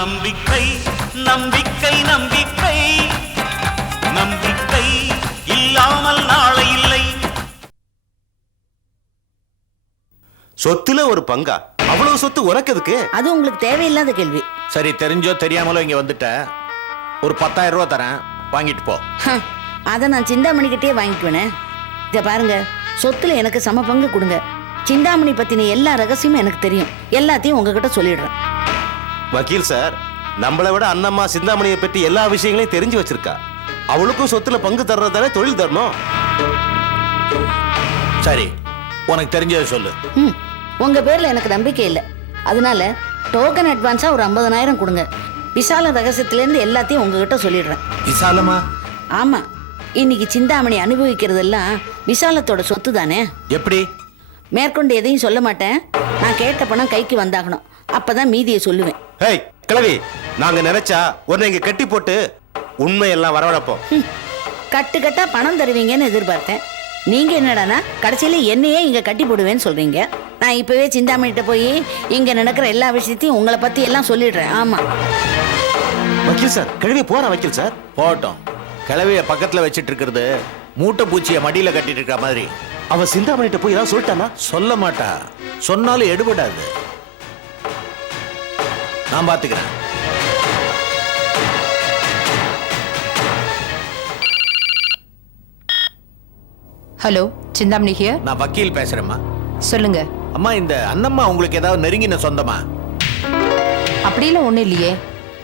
நம்பிக்கை நம்பிக்கை நம்பிக்கை நம்பிக்கை இல்லாமல் நாளை இல்லை. சொத்துல ஒரு பங்கா? அவ்வளவு சொத்து உனக்கு எதுக்கு? அது உங்களுக்கு தேவையில்லாத கேள்வி. சரி, தெரிஞ்சோ தெரியாமலோ இங்க வந்துட்ட. ஒரு 10,000 ரூபா தரேன், வாங்கிட்டு போ. அதை நான் சிந்தாமணிக்கிட்டே வாங்கிக்குவேனே. இதை பாருங்க, சொத்துல எனக்கு சம பங்கு கொடுங்க. சிந்தாமணி பத்தின எல்லா ரகசியமும் எனக்கு தெரியும். எல்லாத்தையும் உங்ககிட்ட சொல்லிடுறேன். வக்கீல் சார், நம்மளை விட அண்ணம்மா சிந்தாமணியை பற்றி எல்லா விஷயங்களையும் தெரிஞ்சு வச்சிருக்கா. அவளுக்கும் சொத்துல பங்கு தர்றதானே தொழில் தரணும். சரி, உனக்கு தெரிஞ்சதை சொல்லு. உங்க பேர்ல எனக்கு நம்பிக்கை இல்லை. அதனால டோக்கன் அட்வான்ஸா ஒரு 50,000 கொடுங்க. விசால ரகசியத்திலேருந்து எல்லாத்தையும் உங்ககிட்ட சொல்லிடுறேன். விசாலமா? ஆமா, இன்னைக்கு சிந்தாமணி அனுபவிக்கிறதெல்லாம் விசாலத்தோட சொத்து தானே. எப்படி? மேற்கொண்டு எதையும் சொல்ல மாட்டேன். நான் கேட்ட பணம் கைக்கு வந்தாகணும். அப்பதான் மீதியை சொல்லுவேன். ஹேய் கிழவி, நாங்க நினைச்சா உன்னை இங்க கட்டி போட்டு உண்மையெல்லாம் வரவழைப்போம். கட்டு கட்டா பணம் தருவீங்கன்னு எதிர்பார்த்தேன். நீங்க என்னடானா கடைசியில என்னையே இங்க கட்டி போடுவேன்னு சொல்றீங்க. நான் இப்பவே சிந்தாமணிட்ட போய் இங்க நடக்கிற எல்லா விஷயத்தையும் உங்களை பத்தி எல்லாம் சொல்லிடுறேன். ஆமா வக்கீல் சார், கிழவி போற வக்கீல் சார். போட்டோம். கிளவிய பக்கத்துல வச்சிட்டு இருக்கிறது மூட்டை பூச்சிய மடியில கட்டிட்டு இருக்க மாதிரி. அவ சிந்தாமணிட்ட போய் ஏதாவது சொல்லிட்டானா? சொல்ல மாட்டா. சொன்னாலும் எடுபடாது. நான் பாத்துக்கிறேன். Hello, Chintamani here. நான் வக்கீல் பேசுறேம்மா. சொல்லுங்க. அம்மா, இந்த அண்ணம்மா உங்களுக்கு ஏதாவது நெருங்கின சொந்தமா? அப்படிலாம் ஒண்ணும் இல்லையே.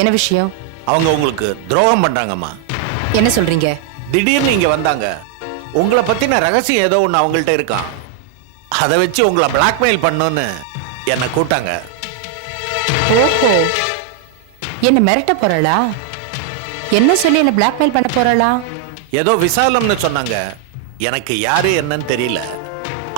என்ன விஷயம்? அவங்க உங்களுக்கு துரோகம் பண்றாங்கம்மா. என்ன சொல்றீங்க? திடீர்னு இங்க வந்தாங்க. உங்களை பத்தின ரகசியம் ஏதோ ஒண்ணு அவங்கள்ட்ட இருக்கான். அதை வச்சு உங்களை பிளாக்மெயில் பண்ணணும்னு என்னை கூட்டாங்க. ஓஹோ, என்ன மிரட்ட போறாளா? என்ன சொல்லி என்ன பிளாக்மெயில் பண்ண போறாளா? ஏதோ விசாலம்னு சொன்னாங்க. எனக்கு யாரு என்னன்னு தெரியல.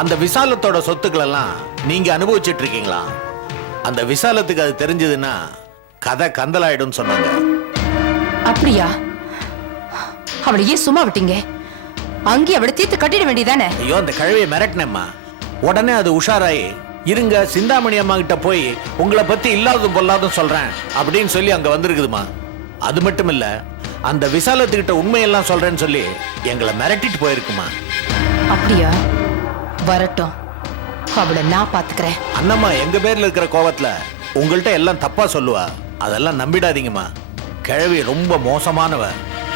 அந்த விசாலத்தோட சொத்துக்கள் எல்லாம் நீங்க அனுபவிச்சுட்டு இருக்கீங்களா? அந்த விசாலத்துக்கு அது தெரிஞ்சதுன்னா கதை கந்தலாயிடும் சொன்னாங்க. அப்படியா? அவளை ஏன் சும்மா விட்டீங்க? அங்கே அவளை தீர்த்து கட்டிட வேண்டியதானே? ஐயோ, அந்த கழுவியை மிரட்டினேம்மா. உடனே அது உஷாராயி, இருங்க சிந்தாமணி அம்மா கிட்ட போய் உங்களை பத்தி இல்லாததும் பொல்லாதும் சொல்றேன் அப்படின்னு சொல்லி அங்க வந்திருக்குதுமா. அது மட்டும் இல்ல, அந்த விசாலத்துக்கிட்ட உண்மையெல்லாம் சொல்றேன்னு சொல்லி எங்களை மிரட்டிட்டு போயிருக்குமா. அப்படியா? வரட்டும், அவளை நான் பாத்துக்கிறேன். அண்ணம்மா எங்க பேர்ல இருக்கிற கோவத்துல உங்கள்கிட்ட எல்லாம் தப்பா சொல்லுவா. அதெல்லாம் நம்பிடாதீங்கம்மா. கிழவி ரொம்ப மோசமானவ.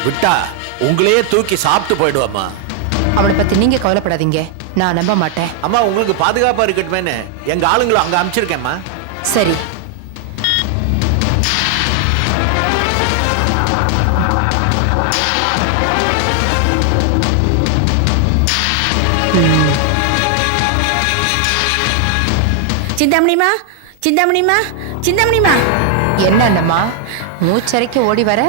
விட்டா உங்களையே தூக்கி சாப்பிட்டு போயிடுவாம்மா. அவளை பத்தி நீங்க கவலைப்படாதீங்க, நான் நம்ப மாட்டேன். அம்மா, உங்களுக்கு பாதுகாப்பா இருக்கட்டுமேன்னு எங்க ஆளுங்களை அங்க அனுப்பிச்சிருக்கேம்மா. சரி. சிந்தாமணிமா, சிந்தாமணிமா, சிந்தாமணிமா. என்ன அண்ணம்மா மூச்சரைக்க ஓடி வர?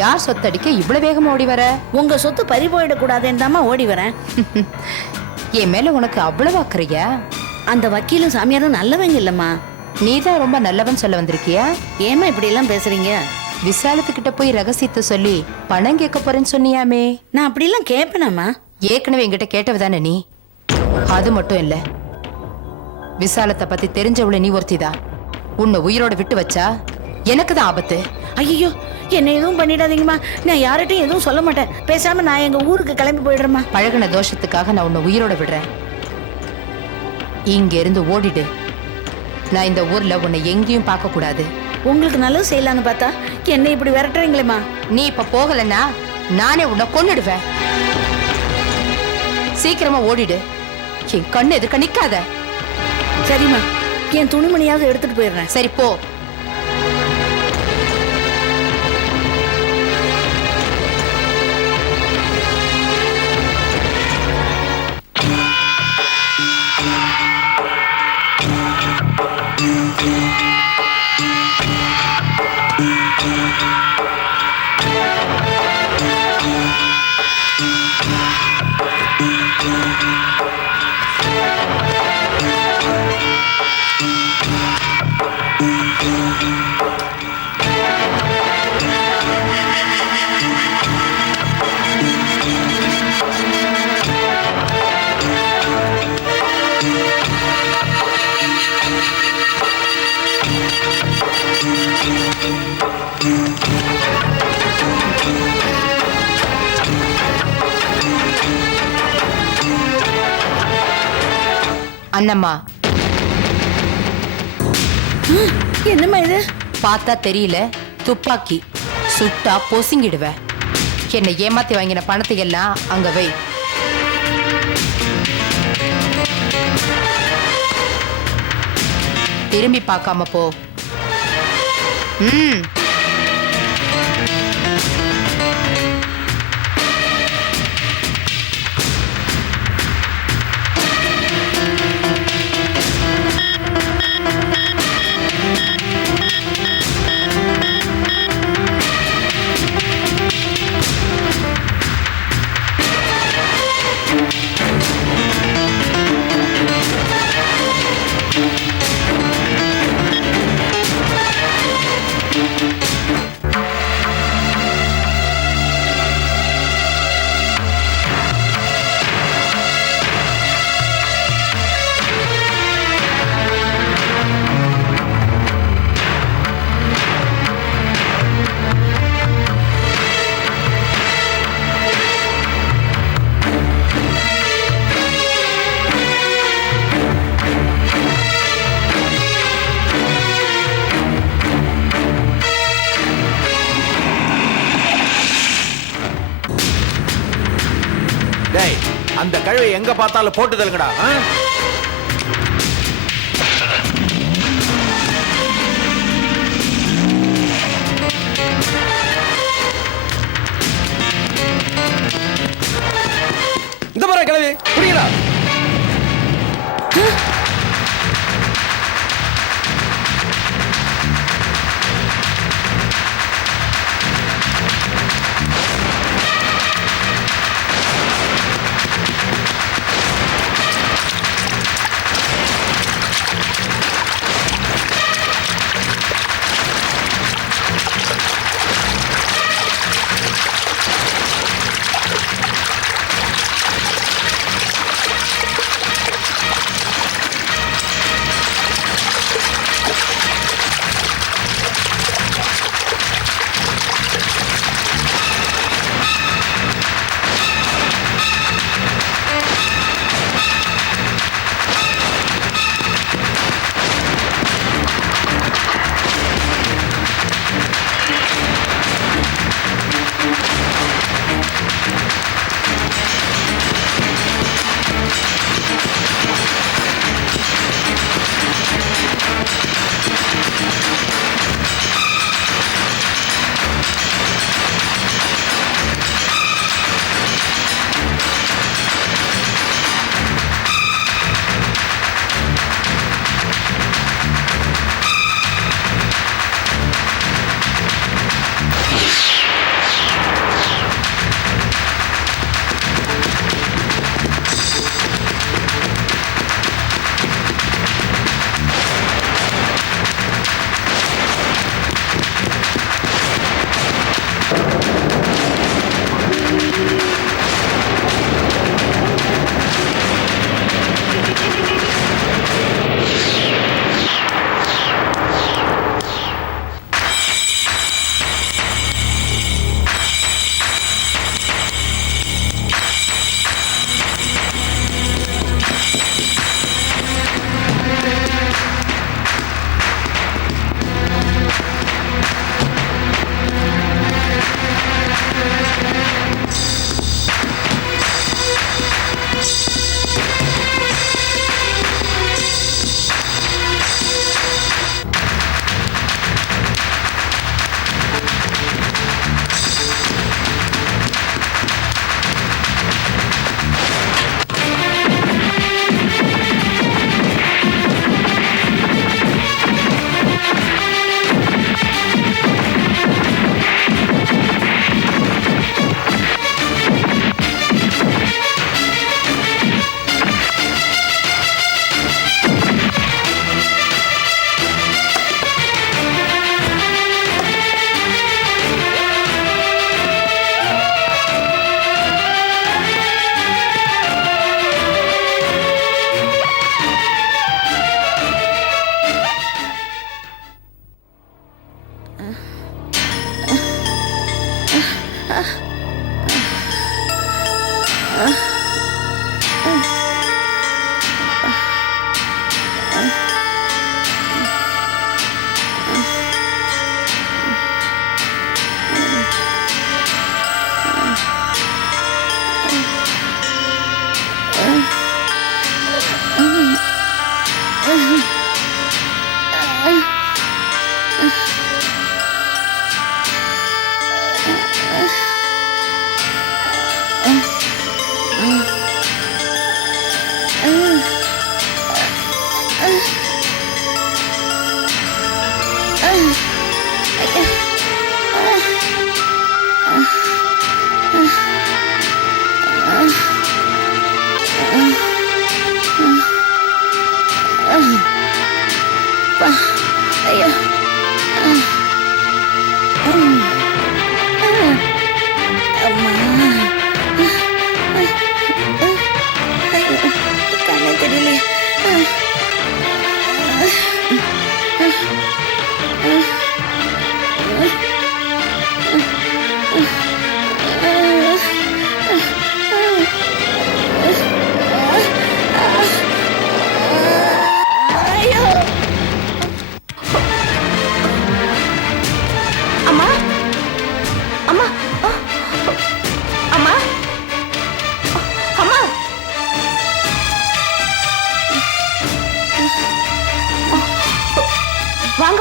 யார் சொத்தடிக்க இவ்வளவு வேகமா ஓடி வர? உங்க சொத்து பறி போயிடக்கூடாதுன்னு தாமா ஓடி வரேன். என் மேல உனக்கு அவ்வளவு அக்கறையா? அந்த வக்கீலும் சாமியாரும் நல்லவங்க இல்லம்மா. நீதான் ரொம்ப நல்லவன் சொல்ல வந்திருக்கியா? ஏமா இப்படி எல்லாம் பேசுறீங்க? விசாலத்துக்கிட்ட போய் ரகசியத்தை சொல்லி பணம் கேட்க போறேன்னு சொன்னியாமே. நான் அப்படி எல்லாம் கேட்பேனாமா? ஏற்கனவே என்கிட்ட கேட்டவதானே நீ. அது மட்டும் இல்ல, விசாலத்தை பத்தி தெரிஞ்சவள நீ ஒருத்திதான். உன்னை உயிரோட விட்டு வச்சா எனக்கு தான் ஆபத்து. ஐயோ, என்ன எதுவும் பண்ணிடாதீங்கம்மா. நான் யார்கிட்டையும் எதுவும் சொல்ல மாட்டேன். பேசாம நான் எங்க ஊருக்கு கிளம்பி போயிடுறேம்மா. பழகின தோஷத்துக்காக நான் உன்னை உயிரோட விடுறேன். இங்க இருந்து ஓடிடு. நான் இந்த ஊர்ல உன்னை எங்கேயும் பார்க்க கூடாது. உங்களுக்கு நல்லது செய்யலான்னு பார்த்தா என்ன இப்படி விரட்டுறீங்களேம்மா? நீ இப்ப போகலன்னா நானே உன்னை கொன்னுடுவேன். சீக்கிரமா ஓடிடு. என் கண்ணு எதுக்க நிக்காத. சரிம்மா, என் துணிமணியாவது எடுத்துட்டு போயிடுறேன். சரி போ. அண்ணம்மா, என்னம்மா இது? பார்த்தா தெரியல, துப்பாக்கி. சுட்டா பொசுங்கிடுவ. என்னை ஏமாத்தி வாங்கின பணத்தை எல்லாம் அங்க வை. திரும்பி பார்க்காம போ. ம். டேய், அந்த கழுவை எங்க பார்த்தாலும் போட்டு தருங்கடா. இந்த மாதிரி கிளவி புரியுதா?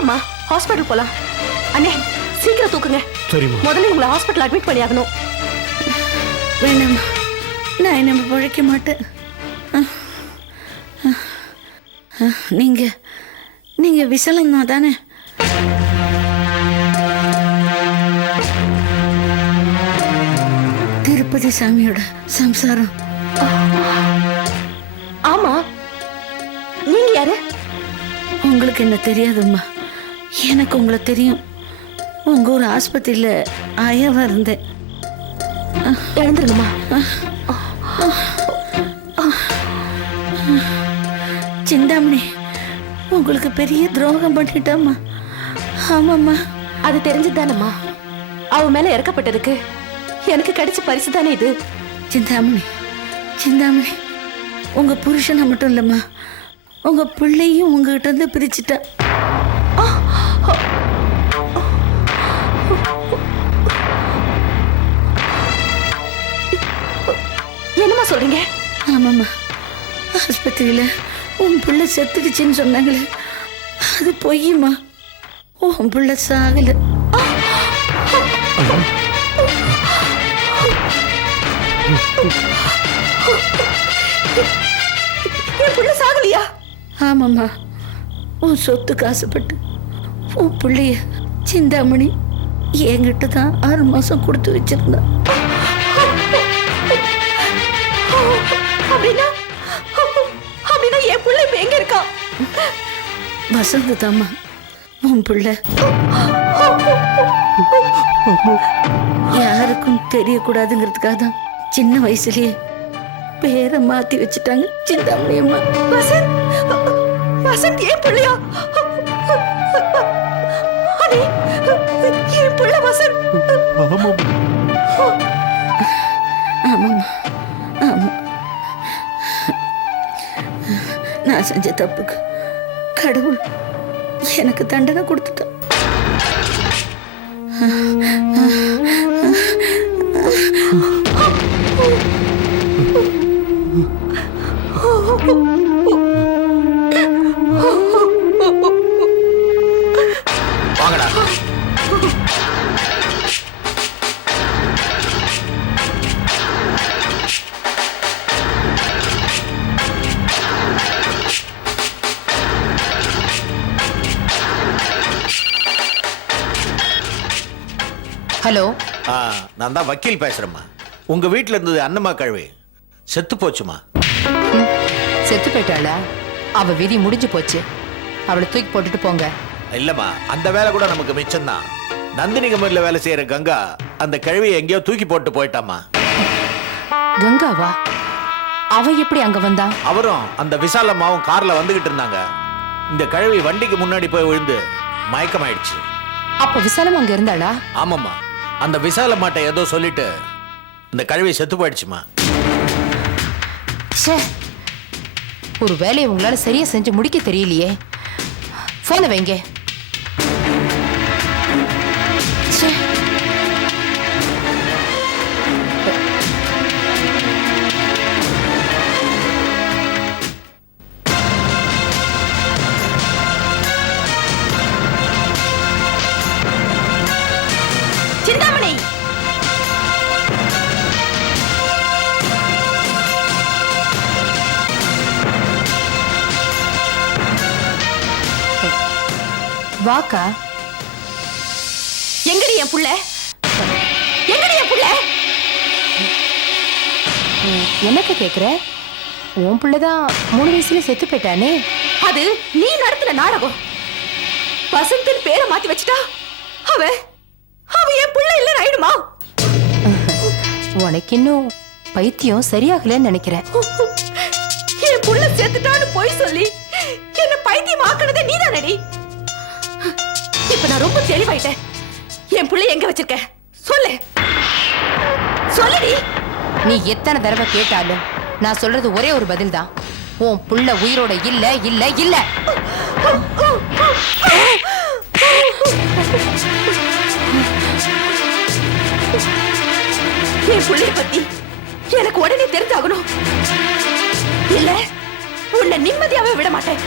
வாங்கம்மா ஹாஸ்பிட்டல் போலாம். அண்ணே சீக்கிரம் தூக்குங்க. சரிம்மா. முதல்ல உங்களை ஹாஸ்பிட்டல் அட்மிட் பண்ணியாகணும். வேணாம்மா, நான் என்ன பிழைக்க மாட்டேன். நீங்க விசலம்மா தானே? திருப்பதி சாமியோட சம்சாரம். ஆமா, நீங்க யாரு? உங்களுக்கு என்ன தெரியாதும்மா, எனக்கு உங்களை தெரியும். உங்க ஊர் ஆஸ்பத்திரியில ஆயாவா இருந்தேன். எழுந்துருங்கம்மா. சிந்தாமணி உங்களுக்கு பெரிய துரோகம் பண்ணிட்டாம்மா. ஆமாம்மா. அது தெரிஞ்சதுதானம்மா. அவ மேல இறக்கப்பட்டதுக்கு எனக்கு கிடைச்ச பரிசு தானே இது. சிந்தாமணி உங்க புருஷனை மட்டும் இல்லம்மா, உங்க பிள்ளையும் உங்ககிட்ட இருந்து பிரிச்சுட்டா. என்னம்மா சொல்றீங்க? ஆமாம்மா, ஆஸ்பத்திரியில உன் பிள்ளை செத்துடுச்சுன்னு சொன்னாங்களே, அது பொய்யுமா. உன் பிள்ளை சாகல. என் பிள்ளை சாகலையா? ஆமாம்மா, உன் சொத்துக்கு ஆசைப்பட்டு உன் பிள்ளைய சிந்தாமணி என்கிட்ட தான் 6 மாசம் கொடுத்து வச்சிருந்தான். அப்படின்னா என் பிள்ளை இப்ப எங்க இருக்கா? வசந்த் தாம்மா உன் பிள்ளை. யாருக்கும் தெரியக்கூடாதுங்கிறதுக்காக தான் சின்ன வயசுலயே பேரை மாத்தி வச்சுட்டாங்க சிந்தாமணி அம்மா. வசந்த் என் பிள்ளையா? அண்ணே, என் பிள்ளை வசந்த். ஆமாம்மா, ஆமா. நான் செஞ்ச தப்புக்கு கடவுள் எனக்கு தண்டனை கொடுத்துட்டான். வாங்கடா. ஹலோ, நான் தான் வக்கீல் பேசுறேம்மா. உங்க வீட்டுல இருந்தது அன்னம்மா கழுவி செத்து போச்சுமா. செத்து போயிட்டாளா? அவ விதி முடிஞ்சு போச்சு. அவளை தூக்கி போட்டுட்டு போங்க. இல்லம்மா, அந்த வேலை கூட நமக்கு மிச்சம்தான். நந்தினி கம்பெனில வேலை செய்யற கங்கா அந்த கழுவியை எங்கேயோ தூக்கி போட்டு போயிட்டாமா. கங்காவா? அவ எப்படி அங்க வந்தா? அவரும் அந்த விசாலம்மாவும் கார்ல வந்துகிட்டு இருந்தாங்க. இந்த கழுவி வண்டிக்கு முன்னாடி போய் விழுந்து மயக்கமாயிடுச்சு. அப்ப விசாலம் அங்க இருந்தாளா? ஆமாம்மா, அந்த விசாலம்மாட்ட ஏதோ சொல்லிட்டு இந்த கழுவி செத்து போயிடுச்சுமா. ச்சே, ஒரு வேலையை உங்களால சரியா செஞ்சு முடிக்க தெரியலையே. போன வைங்க. ச்சே. சிந்தாமணி, வாக்கா. எங்கடி என் புள்ள? எங்கடி என் புள்ள? என்னக்க கேக்குற? உன் பிள்ளைதான் 3 வயசுல செத்து போயிட்டானே. அது நீ நடத்தின நாடகம். வசந்தின் பேரை மாத்தி வச்சுட்டா அவ என் புள்ள இல்ல ஆயிடுமா? உனக்கு இன்னும் பைத்தியம் சரியாகலன்னு நினைக்கிறேன். என் புள்ள செத்துட்டான்னு போய் சொல்லி என்ன பைத்தியம் ஆக்குனதே நீதானடி. இப்ப நான் ரொம்ப தெளிவாயிட்டேன். என் புள்ள எங்க வச்சிருக்க சொல்லு, சொல்லுடி. நீ எத்தனை தடவை கேட்டாலும் நான் சொல்றது ஒரே ஒரு பதில் தான். உன் புள்ள உயிரோட இல்ல இல்ல இல்ல. என் புள்ளைய பத்தி எனக்கு உடனே தெரிஞ்சாகணும். இல்ல உன்னை நிம்மதியாவே விட மாட்டேன்.